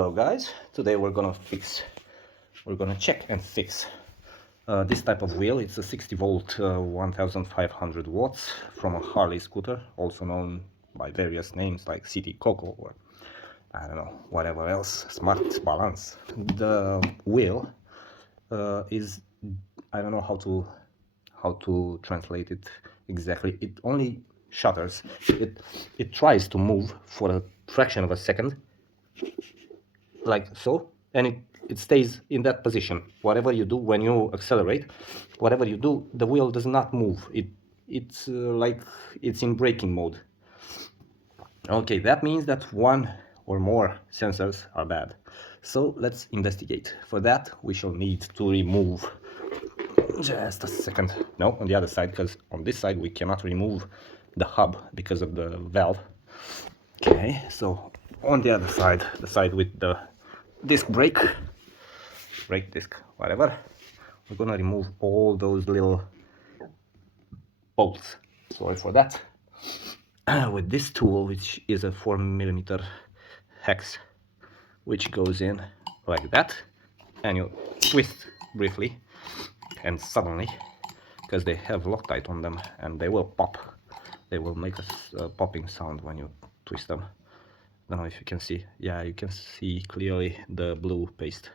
Hello guys, today we're gonna check and fix this type of wheel. It's a 60 volt 1500 watts from a Harley scooter, also known by various names like City Coco or I don't know, whatever else, Smart Balance. The wheel is, I don't know how to translate it exactly. It only shudders. It tries to move for a fraction of a second, like so, and it stays in that position. Whatever you do, when you accelerate, whatever you do, the wheel does not move. It's like it's in braking mode. Okay, that means that one or more sensors are bad. So let's investigate. For that we shall need to remove, just a second, no, on the other side, because on this side we cannot remove the hub because of the valve. Okay, so on the other side, the side with the disc brake disc, whatever, we're gonna remove all those little bolts. Sorry for that. With this tool, which is a 4mm hex, which goes in like that, and you twist briefly, and suddenly, because they have Loctite on them, and they will pop, they will make a popping sound when you twist them. I don't know if you can see. Yeah, you can see clearly the blue paste.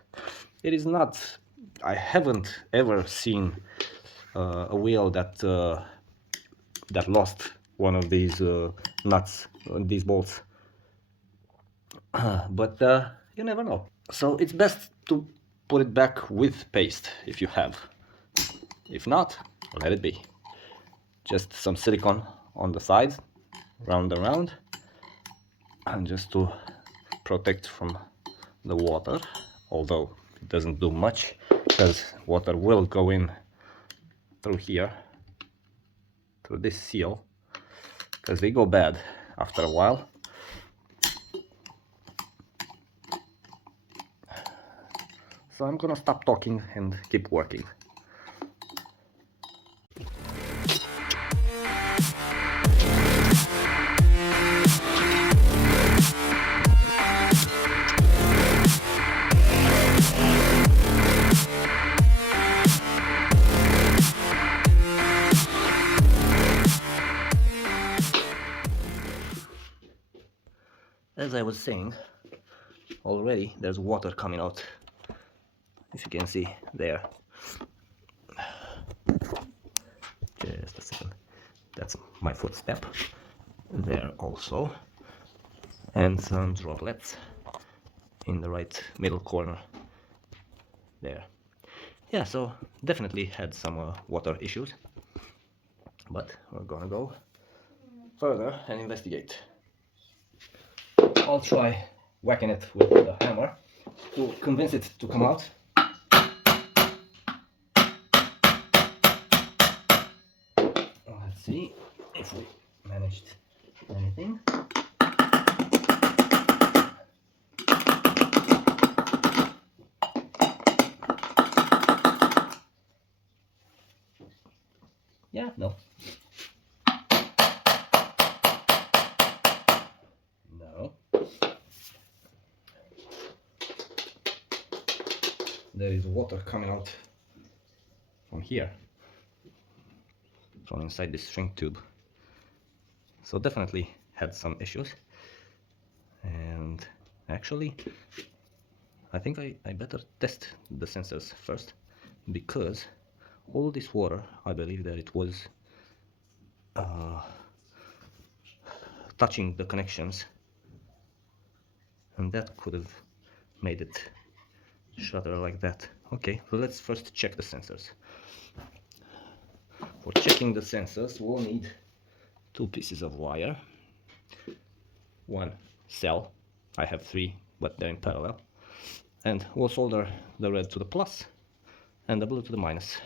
It is not, I haven't ever seen a wheel that that lost one of these nuts, these bolts. But you never know. So it's best to put it back with paste if you have. If not, let it be. Just some silicone on the sides, round and round, and just to protect from the water, although it doesn't do much because water will go in through here, through this seal, because they go bad after a while. So I'm gonna stop talking and keep working. As I was saying, already there's water coming out, if you can see there. Just a second. That's my footstep there also, and some droplets in the right middle corner there. Yeah, so definitely had some water issues, but we're gonna go further and investigate. I'll try whacking it with the hammer to convince it to come out. Let's see if we managed anything. Yeah, no. No. There is water coming out from here, from inside this shrink tube. So definitely had some issues. And actually, I think I better test the sensors first, because all this water, I believe that it was touching the connections, and that could have made it shudder like that. Okay, so let's first check the sensors. For checking the sensors, we'll need two pieces of wire, one cell. I have three, but they're in parallel, and we'll solder the red to the plus and the blue to the minus.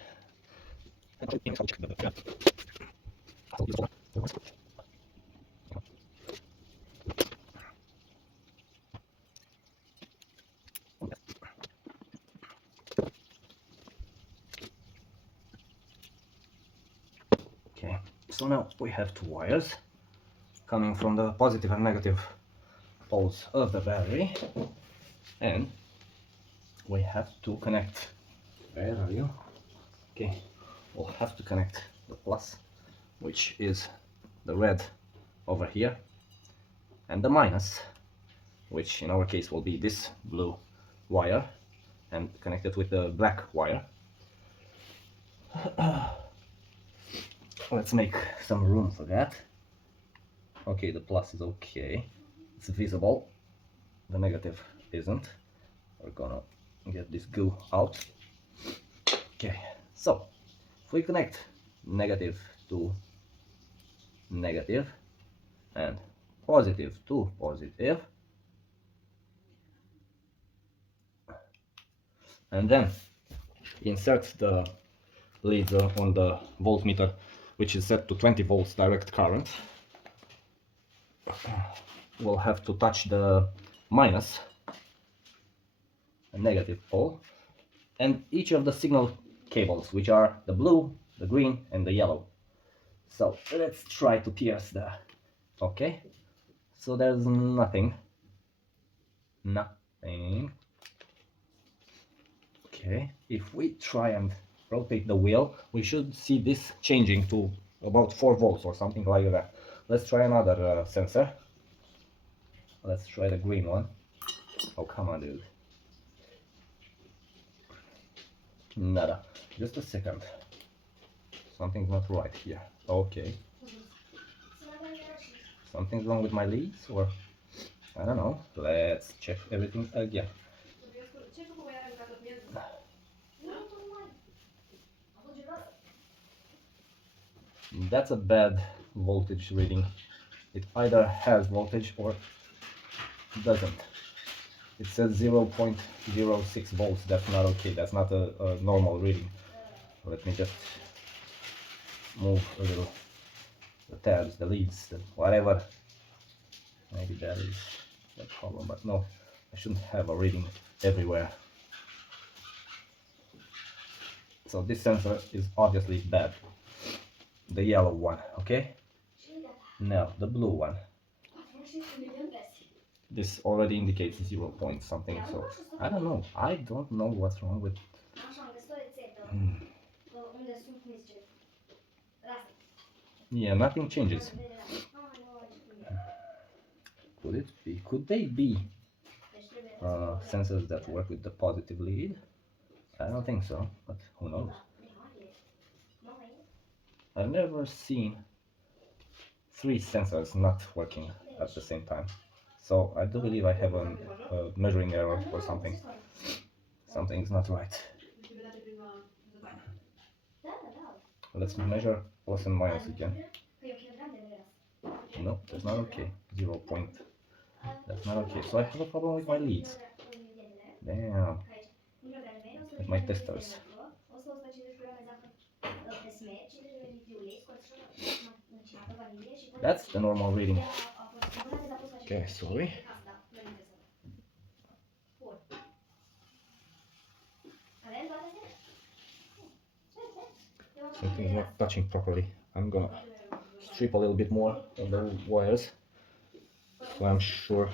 Okay, so now we have two wires coming from the positive and negative poles of the battery. and we have to connect. Where are you? Okay, we'll have to connect the plus, which is the red over here, and the minus, which in our case will be this blue wire, and connected with the black wire. Let's make some room for that. Okay, the plus is okay, it's visible, the negative isn't. We're gonna get this goo out. Okay, so if we connect negative to negative and positive to positive, and then insert the leads on the voltmeter, which is set to 20 volts direct current, we'll have to touch the minus and negative pole and each of the signal cables, which are the blue, the green and the yellow. So let's try to pierce the... Okay, so there's nothing. Okay, if we try and rotate the wheel, we should see this changing to about 4 volts or something like that. Let's try another sensor. Let's try the green one. Oh, come on, dude. Nada. Just a second. Something's not right here. Okay. Something's wrong with my leads, or I don't know. Let's check everything again. That's a bad voltage reading. It either has voltage or doesn't. It says 0.06 volts. That's not okay. That's not a normal reading. Let me just move a little the tabs, the leads, the whatever. Maybe that is the problem, but no, I shouldn't have a reading everywhere. So this sensor is obviously bad. The yellow one, okay? Now the blue one. This already indicates 0 point something, so I don't know. I don't know what's wrong with... Yeah, nothing changes. Could it be? Could they be sensors that work with the positive lead? I don't think so, but who knows? I've never seen 3 sensors not working at the same time. So I do believe I have a measuring error or something. Something's not right. Let's measure plus and minus again. No, that's not okay. 0 point. That's not okay. So I have a problem with my leads. Damn. With my testers. That's the normal reading. Okay, sorry. Something's not touching properly. I'm gonna strip a little bit more of the wires, so I'm sure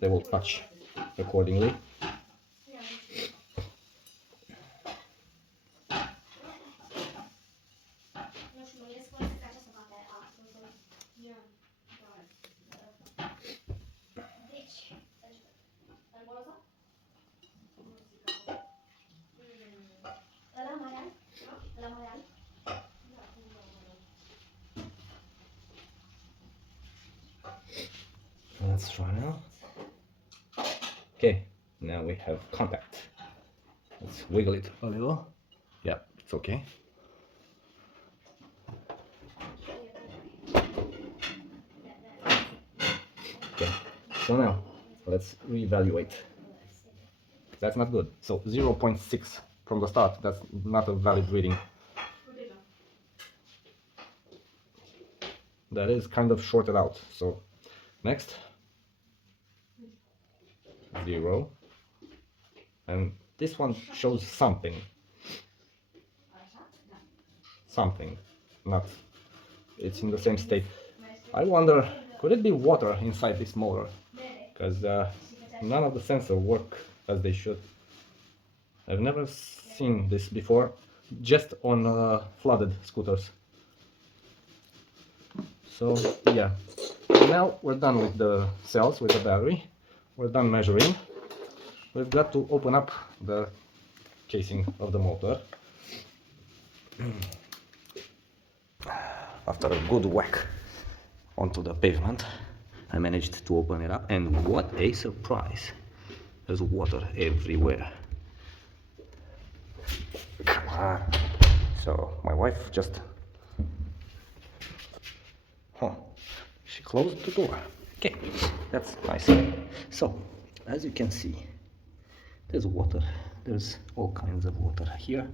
they will touch accordingly. Let's try now. Okay, now we have contact. Let's wiggle it a little. Yeah, it's okay. Okay, so now let's reevaluate. That's not good. So 0.6 from the start, that's not a valid reading. That is kind of shorted out. So next, 0, and this one shows something, not, it's in the same state. I wonder, could it be water inside this motor? Because none of the sensors work as they should. I've never seen this before, just on flooded scooters. So yeah, now we're done with the cells, with the battery. We're done measuring. We've got to open up the casing of the motor. After a good whack onto the pavement, I managed to open it up, and what a surprise! There's water everywhere. Come on. So my wife just... she closed the door. Okay, that's nice. So, as you can see, there's water. There's all kinds of water here.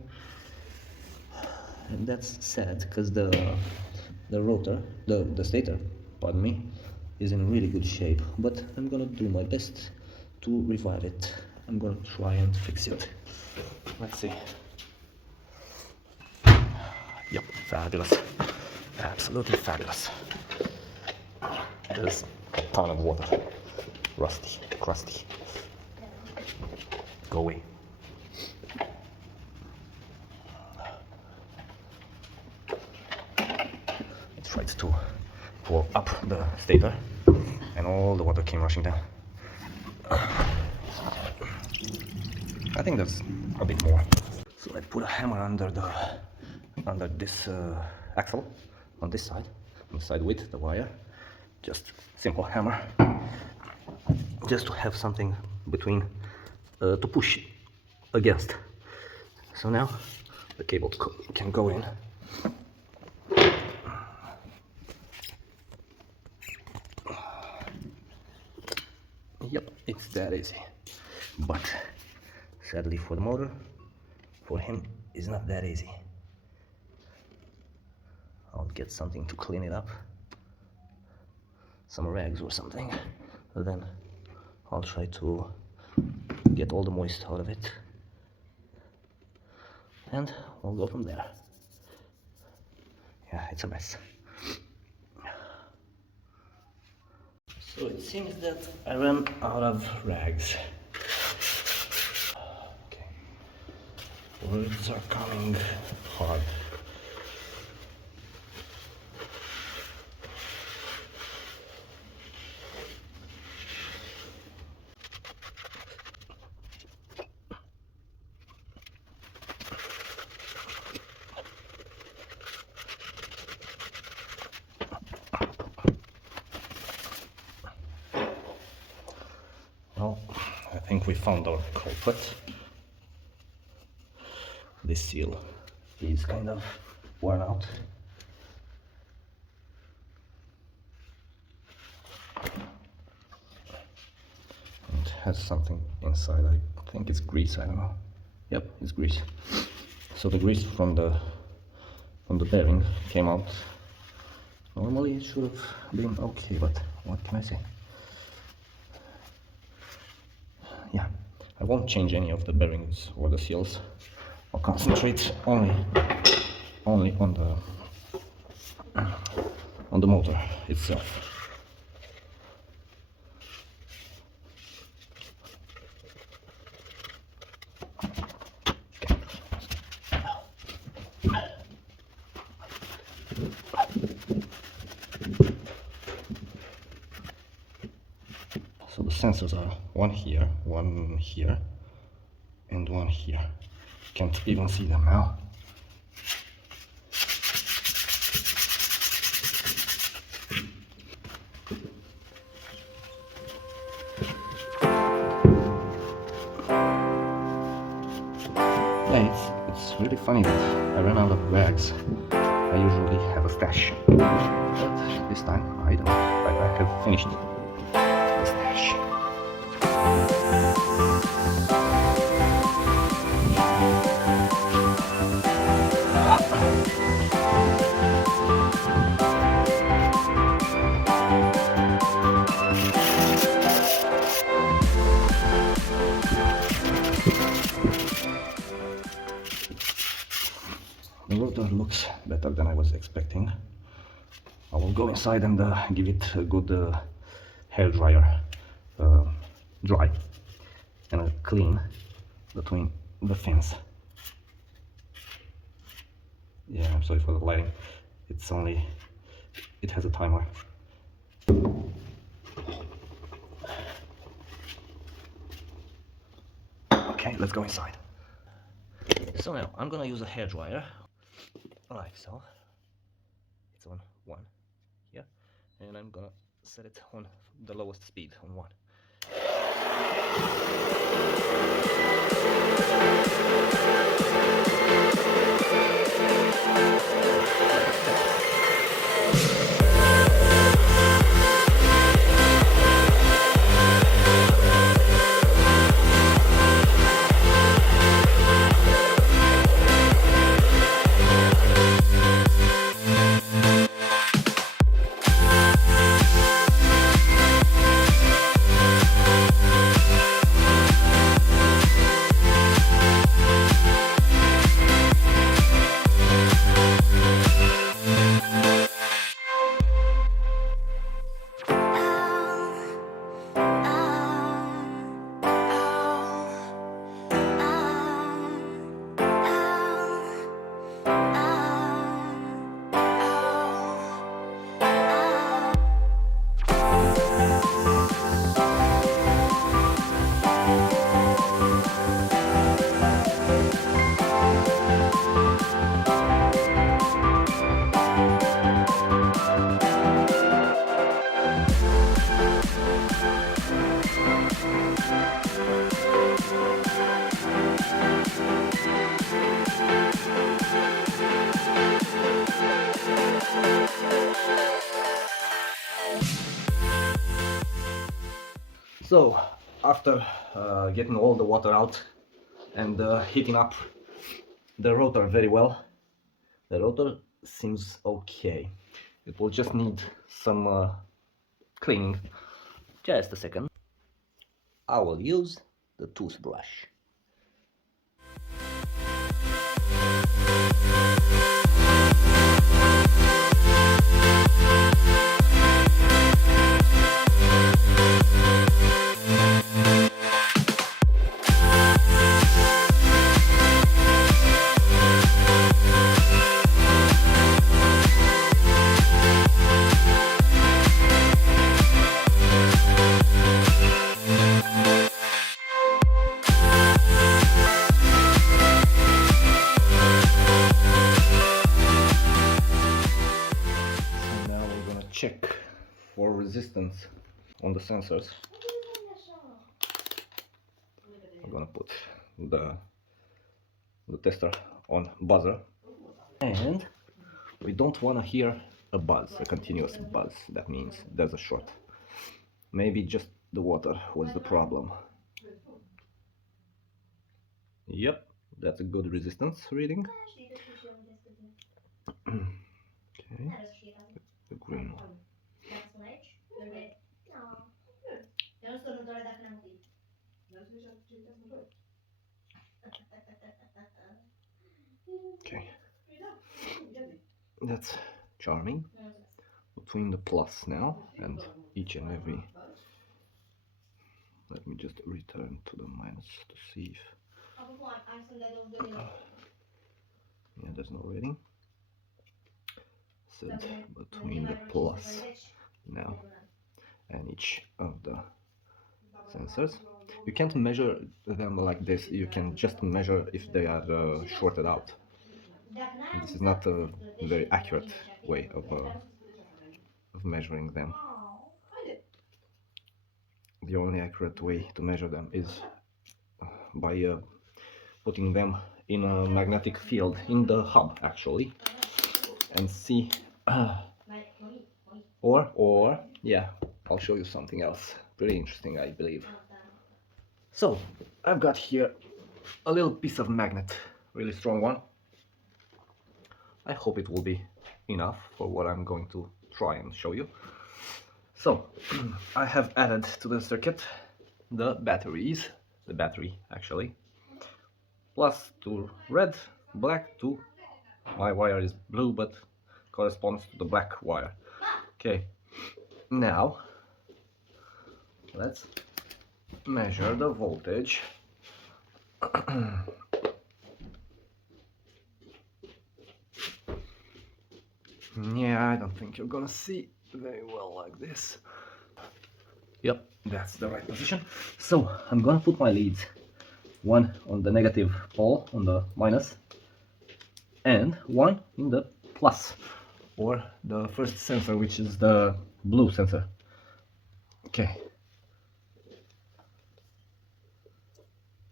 And that's sad, because the rotor, the stator, pardon me, is in really good shape. But I'm gonna do my best to revive it. I'm gonna try and fix it. Let's see. Yep, fabulous. Absolutely fabulous. There's a ton of water. Rusty, crusty. Go away. It tried to pull up the stator, and all the water came rushing down. I think there's a bit more. So I put a hammer under this axle on this side, on the side with the wire. Just simple hammer, just to have something between to push against. So now the cable can go in. Yep, it's that easy. But sadly for the motor, for him, it's not that easy. I'll get something to clean it up, some rags or something, and then I'll try to get all the moist out of it, and we'll go from there. Yeah, it's a mess. So it seems that I ran out of rags. Okay, words are coming hard. Well, I think we found our culprit. This seal is kind of worn out. It has something inside. I think it's grease, I don't know. Yep, it's grease. So the grease from the bearing came out. Normally it should have been okay, but what can I say? Yeah, I won't change any of the bearings or the seals. I'll concentrate only on the motor itself. So the sensors are one here, and one here. Can't even see them now. Yeah, it's really funny that I ran out of rags. I usually have a stash, but this time I don't. I have finished the stash. The rotor looks better than I was expecting. I will go inside and give it a good hair dryer dry, and clean between the fins. Yeah, I'm sorry for the lighting. It's only, it has a timer. Okay, let's go inside. So now I'm gonna use a hairdryer, like so. It's on 1 here, and I'm gonna set it on the lowest speed, on 1. So after getting all the water out and heating up the rotor very well, the rotor seems okay. It will just need some cleaning. Just a second. I will use the toothbrush. Check for resistance on the sensors. I'm gonna put the tester on buzzer, and we don't want to hear a buzz, a continuous buzz. That means there's a short. Maybe just the water was the problem. Yep, that's a good resistance reading. Okay, the green one. Okay, that's charming. Between the plus now and each and every, let me just return to the minus to see if, yeah, there's no reading. Set between the plus now and each of the sensors. You can't measure them like this, you can just measure if they are shorted out. This is not a very accurate way of measuring them. The only accurate way to measure them is by putting them in a magnetic field in the hub, actually, and see or yeah, I'll show you something else pretty interesting, I believe. So I've got here a little piece of magnet, really strong one. I hope it will be enough for what I'm going to try and show you. So I have added to the circuit the batteries, the battery actually, plus 2 red, black 2. My wire is blue but corresponds to the black wire. Okay, now let's measure the voltage. Yeah, I don't think you're gonna see very well like this. Yep, that's the right position. So I'm gonna put my leads, one on the negative pole, on the minus, and one in the plus, or the first sensor, which is the blue sensor. Okay.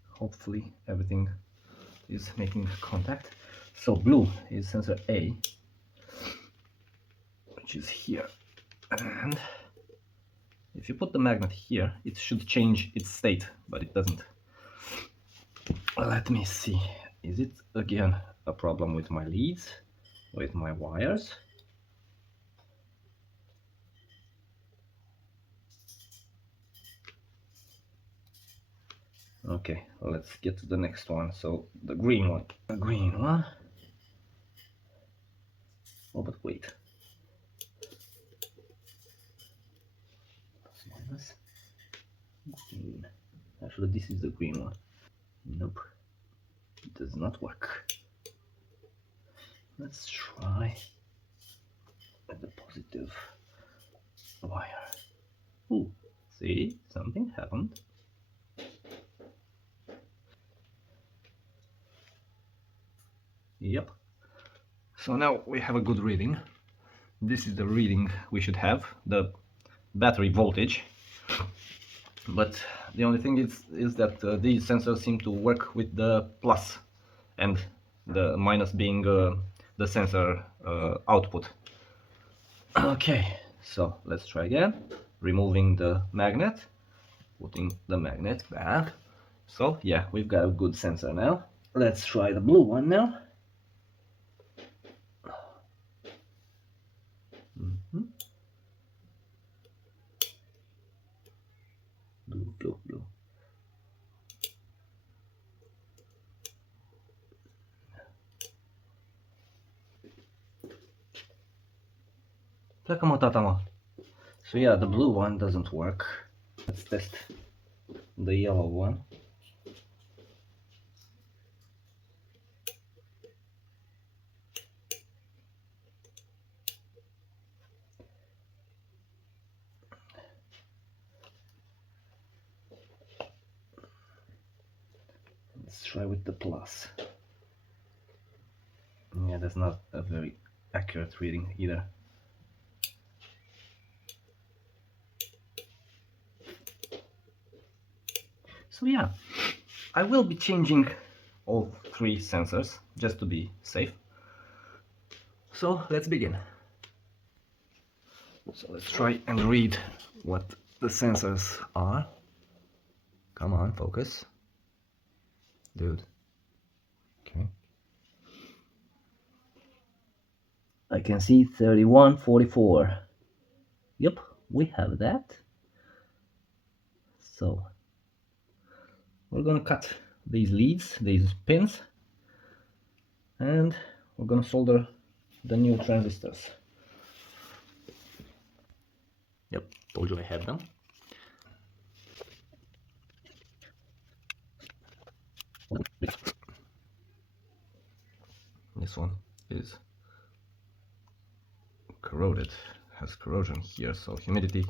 Hopefully everything is making contact. So blue is sensor A, which is here, and if you put the magnet here, it should change its state, but it doesn't. Let me see. Is it again a problem with my leads, with my wires? Okay, let's get to the next one. So the green one. The green one. Oh, but wait. Minus green. Actually, this is the green one. Nope. It does not work. Let's try the positive wire. Ooh, see, something happened. Yep. So now we have a good reading. This is the reading we should have, the battery voltage. But the only thing is that these sensors seem to work with the plus, and the minus being the sensor output. Okay, so let's try again. Removing the magnet, putting the magnet back. So yeah, we've got a good sensor now. Let's try the blue one now. Blue, blue, blue. So yeah, the blue one doesn't work. Let's test the yellow one. Let's try with the plus. Yeah, that's not a very accurate reading either. So yeah, I will be changing all three sensors just to be safe. So let's begin. So let's try and read what the sensors are. Come on, focus. Dude. Okay. I can see 3144. Yep, we have that. So we're gonna cut these leads, these pins, and we're gonna solder the new transistors. Yep, told you I had them. This one is corroded, has corrosion here, so humidity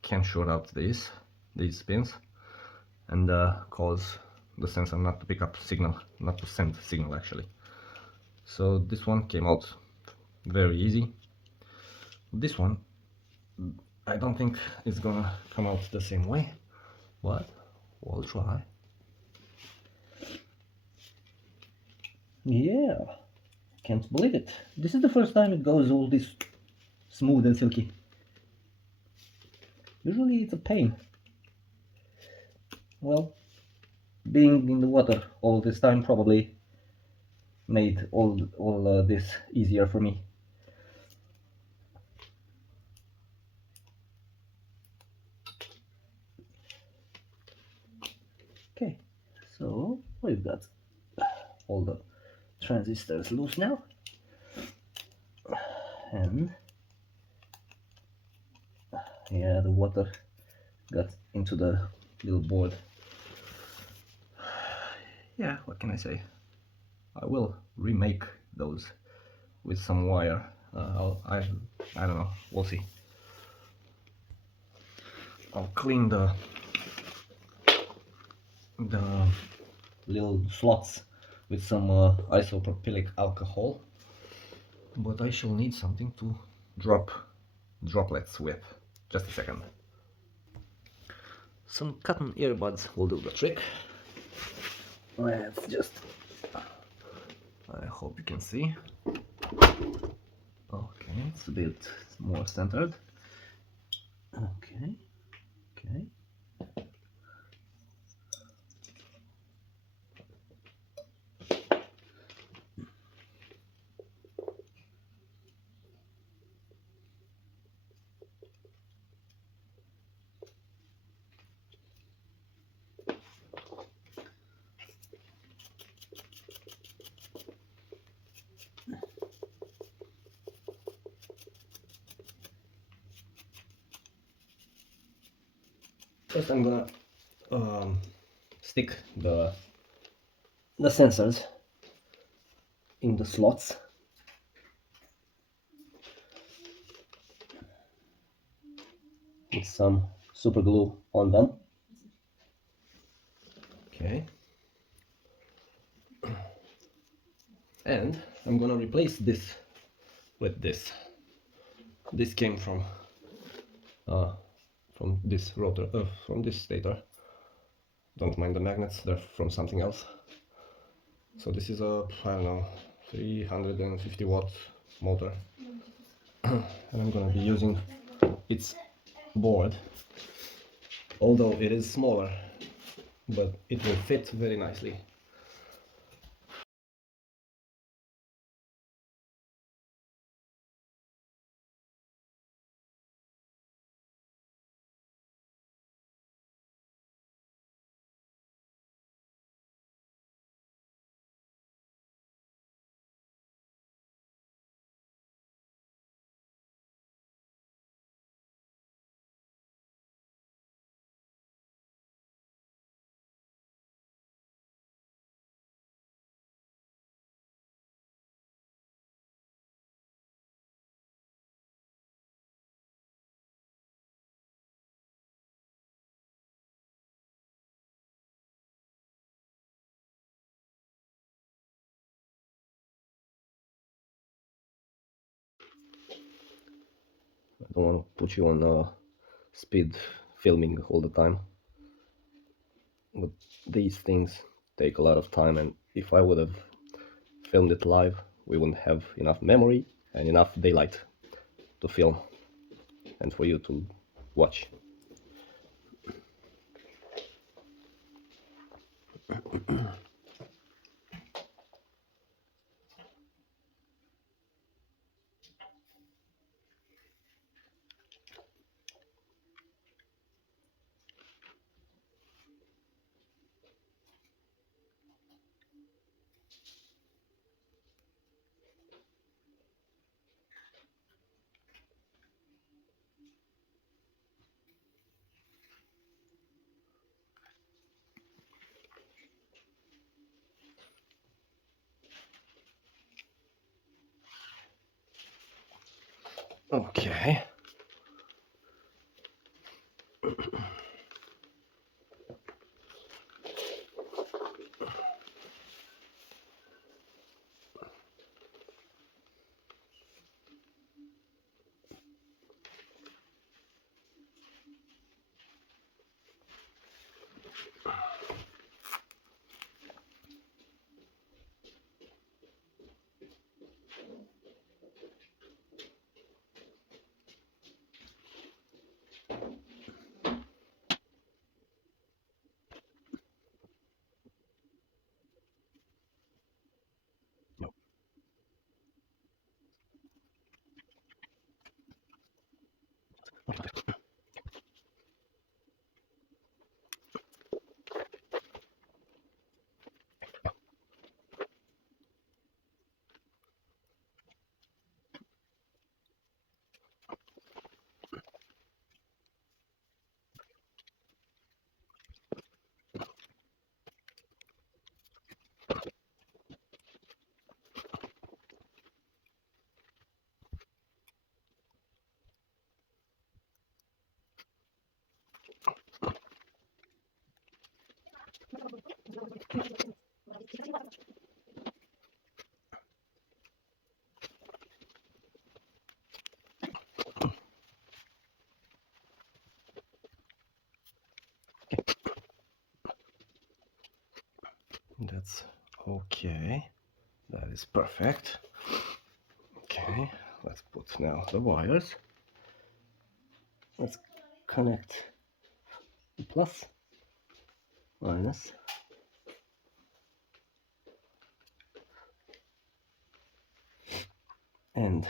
can short out these pins and cause the sensor not to pick up signal, not to send signal actually. So this one came out very easy. This one I don't think it's gonna come out the same way, but we'll try. Yeah, can't believe it. This is the first time it goes all this smooth and silky. Usually it's a pain. Well, being in the water all this time probably made all this easier for me. Okay, so we've got all the transistors loose now, and yeah, the water got into the little board. Yeah, what can I say? I will remake those with some wire. I don't know. We'll see. I'll clean the little slots with some isopropylic alcohol, but I shall need something to drop droplets with. Just a second. Some cotton earbuds will do the trick. Let's just... I hope you can see. Okay, it's a bit more centered. Okay, okay. First I'm gonna stick the sensors in the slots. With some super glue on them. Okay. And I'm gonna replace this with this. This came from this rotor, from this stator. Don't mind the magnets, they're from something else. So this is a, I don't know, 350 watt motor. And I'm gonna be using its board. Although it is smaller, but it will fit very nicely. I don't want to put you on speed filming all the time, but these things take a lot of time, and if I would have filmed it live, we wouldn't have enough memory and enough daylight to film and for you to watch. Okay. That's okay. That is perfect. Okay, let's put now the wires. Let's connect the plus, minus, and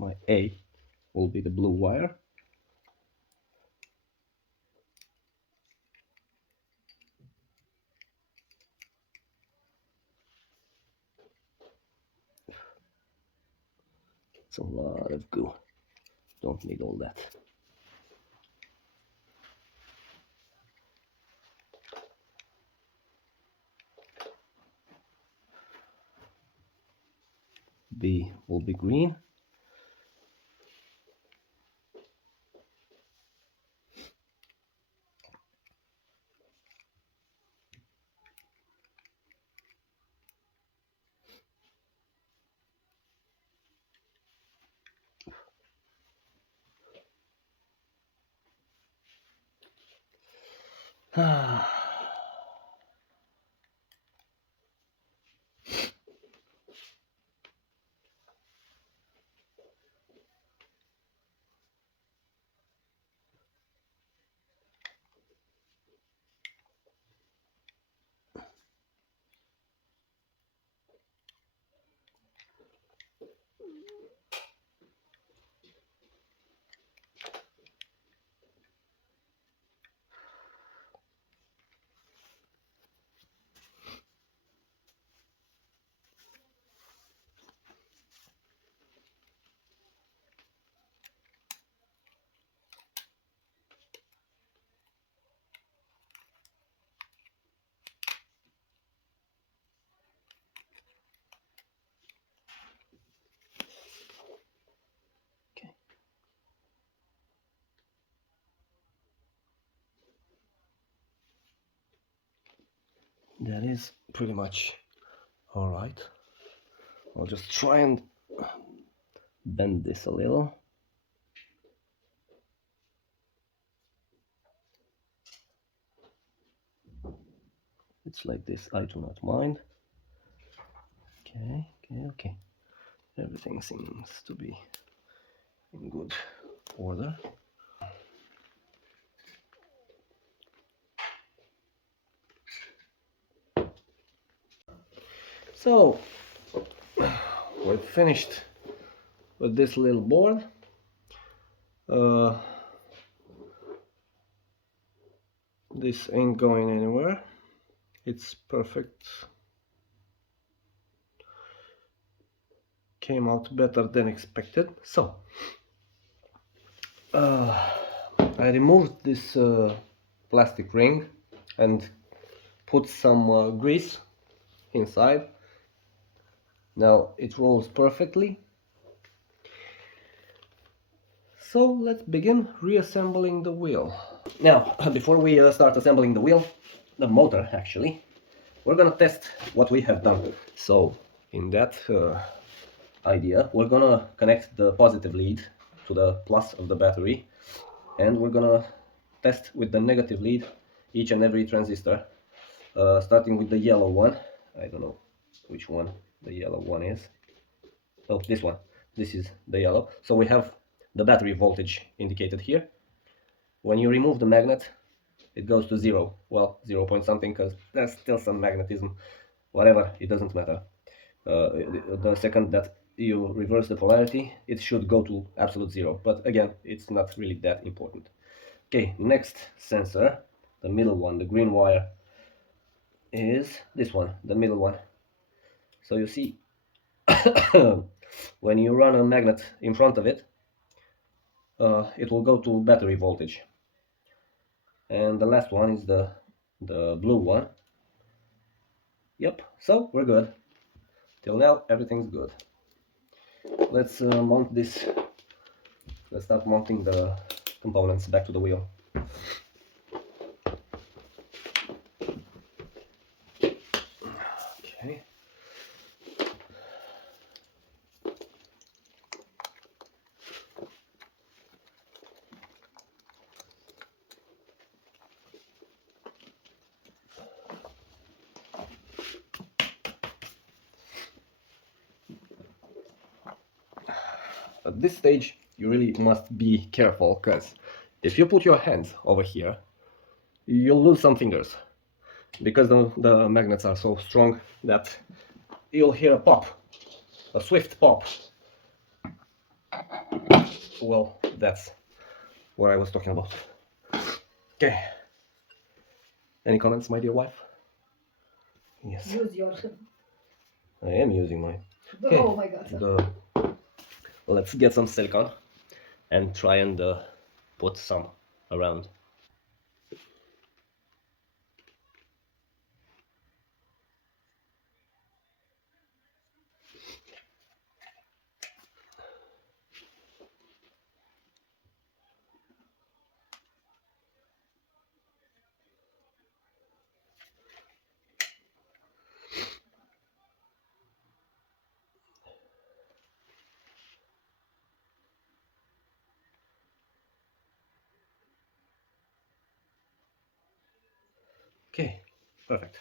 my A will be the blue wire. It's a lot of goo. Don't need all that. B will be green. Okay. That is pretty much all right. I'll just try and bend this a little. It's like this, I do not mind. Okay. Everything seems to be in good order. So, we're finished with this little board. This ain't going anywhere. It's perfect. Came out better than expected. So, I removed this plastic ring and put some grease inside. Now it rolls perfectly. So let's begin reassembling the wheel. Now, before we start assembling the wheel, the motor actually, we're gonna test what we have done. So in that idea, we're gonna connect the positive lead to the plus of the battery, and we're gonna test with the negative lead each and every transistor, starting with the yellow one. I don't know which one the yellow one is. Oh, this one. This is the yellow. So we have the battery voltage indicated here. When you remove the magnet, it goes to 0. Well, 0 point something, because there's still some magnetism. Whatever, it doesn't matter. The second that you reverse the polarity, it should go to absolute 0. But again, it's not really that important. Okay, next sensor, the middle one, the green wire, is this one, the middle one. So you see, when you run a magnet in front of it, it will go to battery voltage. And the last one is the blue one. Yep, so we're good. Till now, everything's good. Let's mount this. Let's start mounting the components back to the wheel. Okay. At this stage, you really must be careful, because if you put your hands over here, you'll lose some fingers, because the magnets are so strong that you'll hear a pop, a swift pop. Well, that's what I was talking about. Okay. Any comments, my dear wife? Yes. Use your. I am using mine. Okay. Oh my god. Let's get some silicone and try and put some around. Okay, perfect.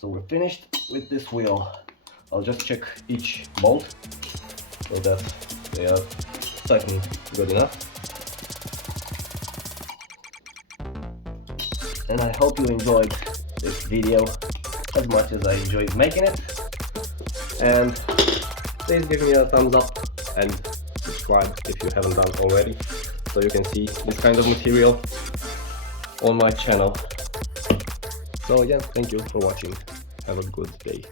So we're finished with this wheel. I'll just check each bolt so that they are tightened good enough. And I hope you enjoyed this video as much as I enjoyed making it. And please give me a thumbs up and subscribe if you haven't done already, so you can see this kind of material on my channel. So yeah, thank you for watching. Have a good day.